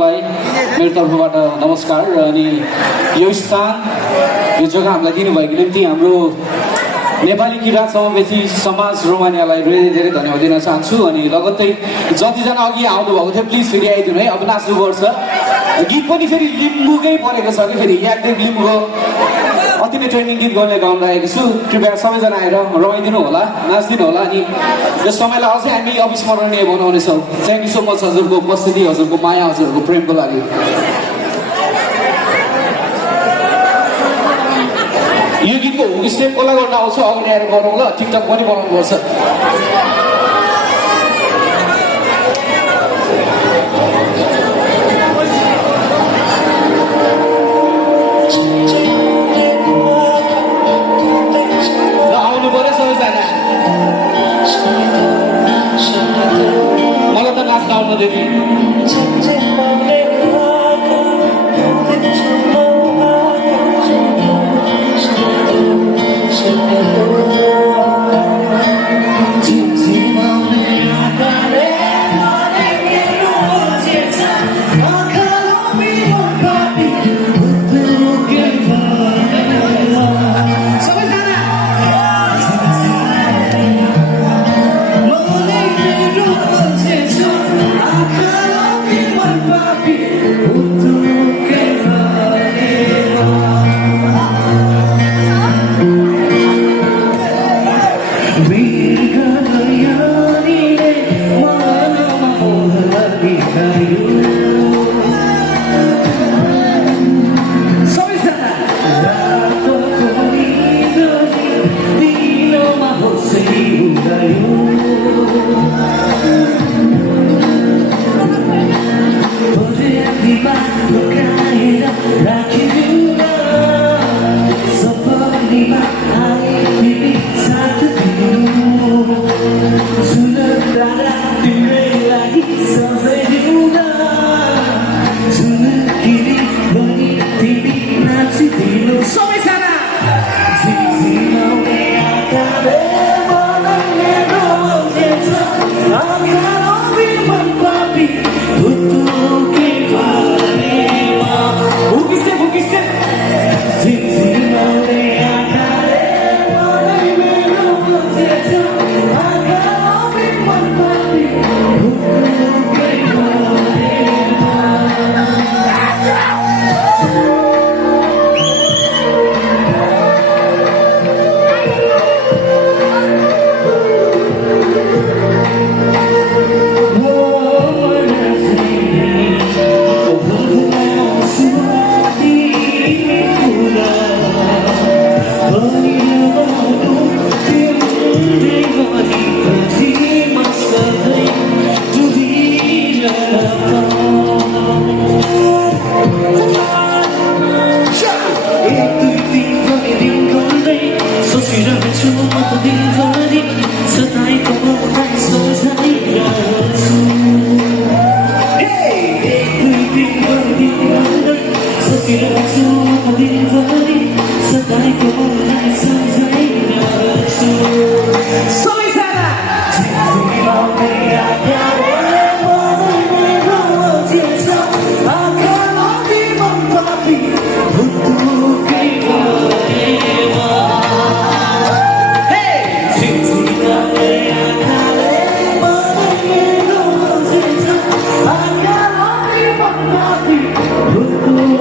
सम्पूर्णलाई मेरो तर्फबाट नमस्कार। अनि यो स्थान यो जग्गा हामीलाई दिनुभएको निम्ति हाम्रो नेपाली किराँत समावेशी समाज रोमानियालाई धेरै धन्यवाद दिन चाहन्छु। अनि लगत्तै जतिजना अघि आउनुभएको थियो प्लिज फेरि आइदिनु है, अब नाच्नुपर्छ। गीत पनि फेरि लिम्बूकै परेको छ कि फेरि याकदेव लिम्बूको अति नै ट्रेनिङ गीत गर्ने गाउन लागेको छु। कृपया सबैजना आएर रमाइदिनु होला, नाच्दिनु होला। अनि यस समयलाई अझै हामी अविस्मरणीय बनाउनेछौँ। थ्याङ्क यू सो मच हजुरको उपस्थिति, हजुरको माया, हजुरको प्रेमको लागि। यो गीतको हुक स्टेप कसलाई गर्न आउँछ अगाडि आएर गरौँ ल, टिकटक पनि बनाउनुपर्छ। ल आउनु पर्यो सबैजना। मलाई त नाच्न आउनदेखि Hey!